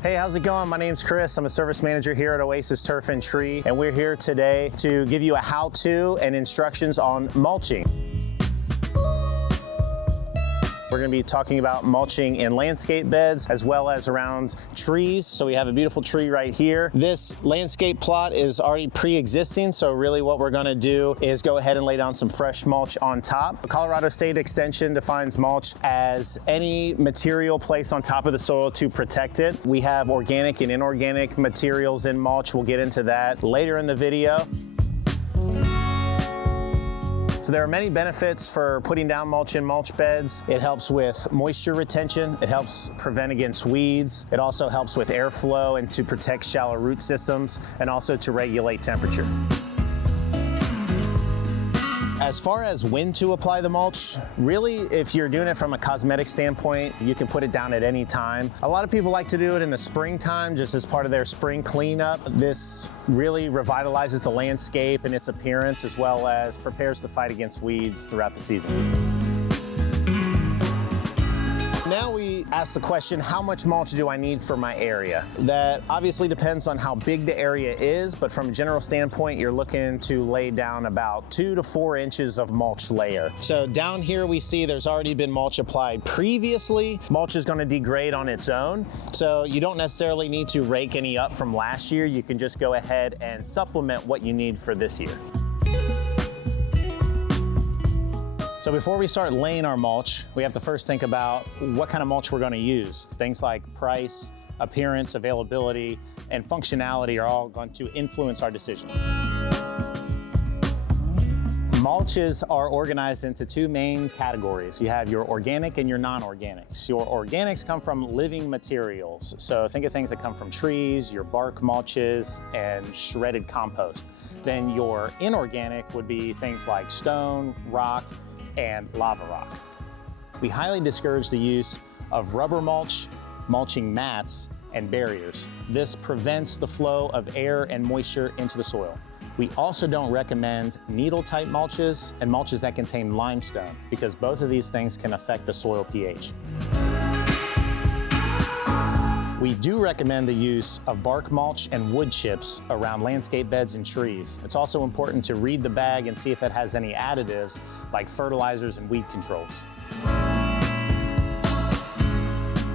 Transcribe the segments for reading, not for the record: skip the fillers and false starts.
Hey, how's it going? My name's Chris. I'm a service manager here at Oasis Turf Tree, and we're here today to give you a how-to and instructions on mulching. We're going to be talking about mulching in landscape beds as well as around trees. So we have a beautiful tree right here. This landscape plot is already pre-existing, so really what we're going to do is go ahead and lay down some fresh mulch on top. The Colorado State Extension defines mulch as any material placed on top of the soil to protect it. We have organic and inorganic materials in mulch. We'll get into that later in the video. So there are many benefits for putting down mulch in mulch beds. It helps with moisture retention. It helps prevent against weeds. It also helps with airflow and to protect shallow root systems, and also to regulate temperature. As far as when to apply the mulch, really, if you're doing it from a cosmetic standpoint, you can put it down at any time. A lot of people like to do it in the springtime, just as part of their spring cleanup. This really revitalizes the landscape and its appearance, as well as prepares the fight against weeds throughout the season. Now we ask the question, how much mulch do I need for my area? That obviously depends on how big the area is, but from a general standpoint, you're looking to lay down about 2 to 4 inches of mulch layer. So down here we see there's already been mulch applied previously. Mulch is going to degrade on its own, so you don't necessarily need to rake any up from last year. You can just go ahead and supplement what you need for this year. So before we start laying our mulch, we have to first think about what kind of mulch we're going to use. Things like price, appearance, availability, and functionality are all going to influence our decision. Mulches are organized into 2 main categories. You have your organic and your non-organics. Your organics come from living materials. So think of things that come from trees, your bark mulches, and shredded compost. Then your inorganic would be things like stone, rock, and lava rock. We highly discourage the use of rubber mulch, mulching mats, and barriers. This prevents the flow of air and moisture into the soil. We also don't recommend needle-type mulches and mulches that contain limestone, because both of these things can affect the soil pH. We do recommend the use of bark mulch and wood chips around landscape beds and trees. It's also important to read the bag and see if it has any additives like fertilizers and weed controls.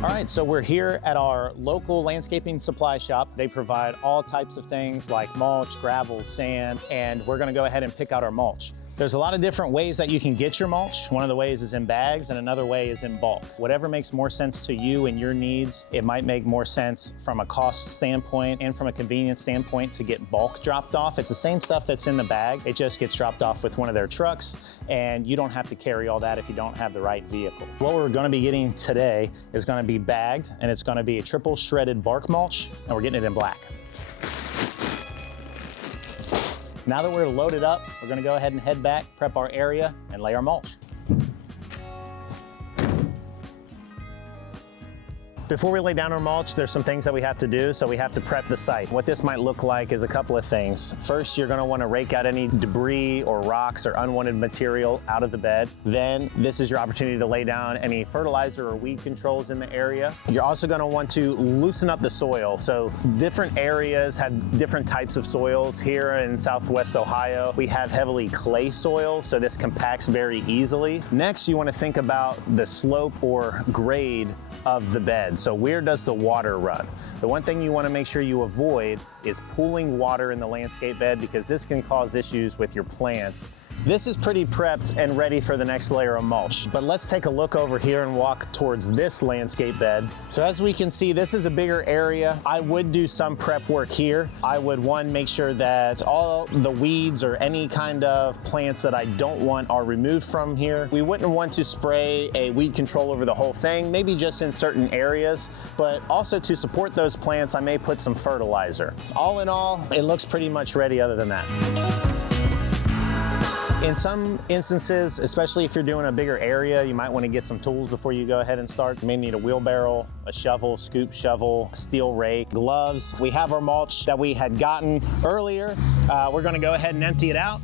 All right, so we're here at our local landscaping supply shop. They provide all types of things like mulch, gravel, sand, and we're gonna go ahead and pick out our mulch. There's a lot of different ways that you can get your mulch. One of the ways is in bags, and another way is in bulk. Whatever makes more sense to you and your needs. It might make more sense from a cost standpoint and from a convenience standpoint to get bulk dropped off. It's the same stuff that's in the bag. It just gets dropped off with one of their trucks, and you don't have to carry all that if you don't have the right vehicle. What we're gonna be getting today is gonna be bagged, and it's gonna be a triple shredded bark mulch, and we're getting it in black. Now that we're loaded up, we're gonna go ahead and head back, prep our area, and lay our mulch. Before we lay down our mulch, there's some things that we have to do. So we have to prep the site. What this might look like is a couple of things. First, you're gonna wanna rake out any debris or rocks or unwanted material out of the bed. Then this is your opportunity to lay down any fertilizer or weed controls in the area. You're also gonna want to loosen up the soil. So different areas have different types of soils. Here in Southwest Ohio, we have heavily clay soil, so this compacts very easily. Next, you wanna think about the slope or grade of the bed. So where does the water run? The one thing you want to make sure you avoid is pooling water in the landscape bed, because this can cause issues with your plants. This is pretty prepped and ready for the next layer of mulch. But let's take a look over here and walk towards this landscape bed. So as we can see, this is a bigger area. I would do some prep work here. I would, one, make sure that all the weeds or any kind of plants that I don't want are removed from here. We wouldn't want to spray a weed control over the whole thing, maybe just in certain areas, but also to support those plants, I may put some fertilizer. All in all, it looks pretty much ready other than that. In some instances, especially if you're doing a bigger area, you might want to get some tools before you go ahead and start. You may need a wheelbarrow, a shovel, scoop shovel, a steel rake, gloves. We have our mulch that we had gotten earlier. We're going to go ahead and empty it out.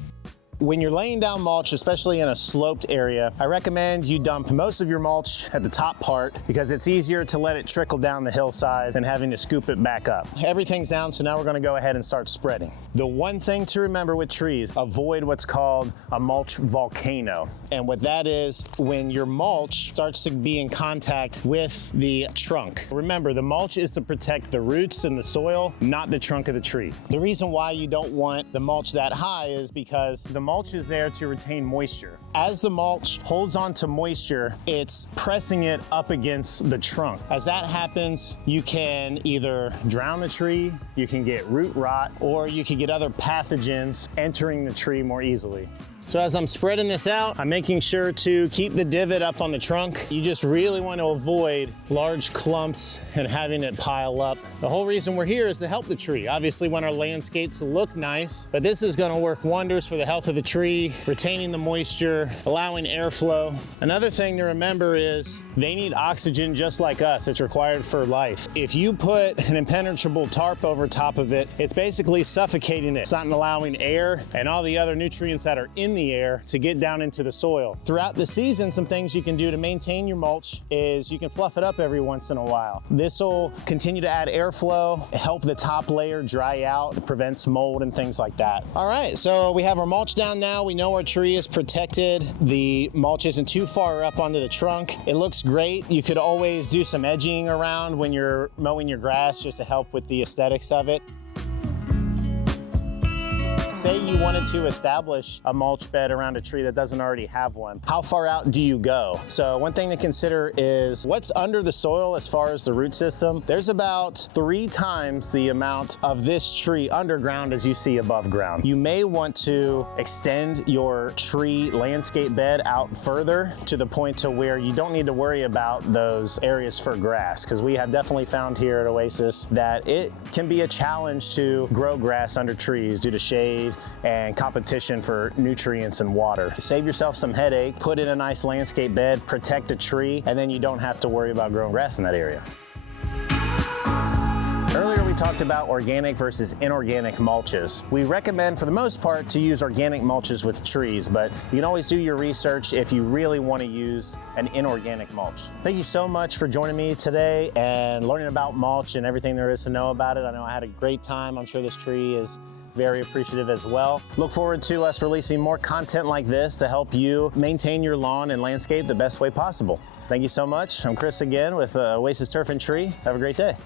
When you're laying down mulch, especially in a sloped area, I recommend you dump most of your mulch at the top part because it's easier to let it trickle down the hillside than having to scoop it back up. Everything's down, so now we're gonna go ahead and start spreading. The one thing to remember with trees, avoid what's called a mulch volcano. And what that is, when your mulch starts to be in contact with the trunk. Remember, the mulch is to protect the roots and the soil, not the trunk of the tree. The reason why you don't want the mulch that high is because the mulch is there to retain moisture. As the mulch holds on to moisture, it's pressing it up against the trunk. As that happens, you can either drown the tree, you can get root rot, or you can get other pathogens entering the tree more easily. So as I'm spreading this out, I'm making sure to keep the divot up on the trunk. You just really want to avoid large clumps and having it pile up. The whole reason we're here is to help the tree. Obviously, we want our landscapes to look nice, but this is going to work wonders for the health of the tree, retaining the moisture, allowing airflow. Another thing to remember is they need oxygen just like us. It's required for life. If you put an impenetrable tarp over top of it, it's basically suffocating it. It's not allowing air and all the other nutrients that are in the air to get down into the soil. Throughout the season, some things you can do to maintain your mulch is you can fluff it up every once in a while. This will continue to add airflow, help the top layer dry out, it prevents mold and things like that. All right, so we have our mulch down now. We know our tree is protected. The mulch isn't too far up onto the trunk. It looks great. You could always do some edging around when you're mowing your grass just to help with the aesthetics of it. Say you wanted to establish a mulch bed around a tree that doesn't already have one. How far out do you go? So one thing to consider is what's under the soil as far as the root system. There's about 3 times the amount of this tree underground as you see above ground. You may want to extend your tree landscape bed out further to the point to where you don't need to worry about those areas for grass, because we have definitely found here at Oasis that it can be a challenge to grow grass under trees due to shade and competition for nutrients and water. Save yourself some headache, put in a nice landscape bed, protect a tree, and then you don't have to worry about growing grass in that area. Earlier we talked about organic versus inorganic mulches. We recommend for the most part to use organic mulches with trees, but you can always do your research if you really want to use an inorganic mulch. Thank you so much for joining me today and learning about mulch and everything there is to know about it. I know I had a great time. I'm sure this tree is very appreciative as well. Look forward to us releasing more content like this to help you maintain your lawn and landscape the best way possible. Thank you so much. I'm Chris again with Oasis Turf and Tree. Have a great day.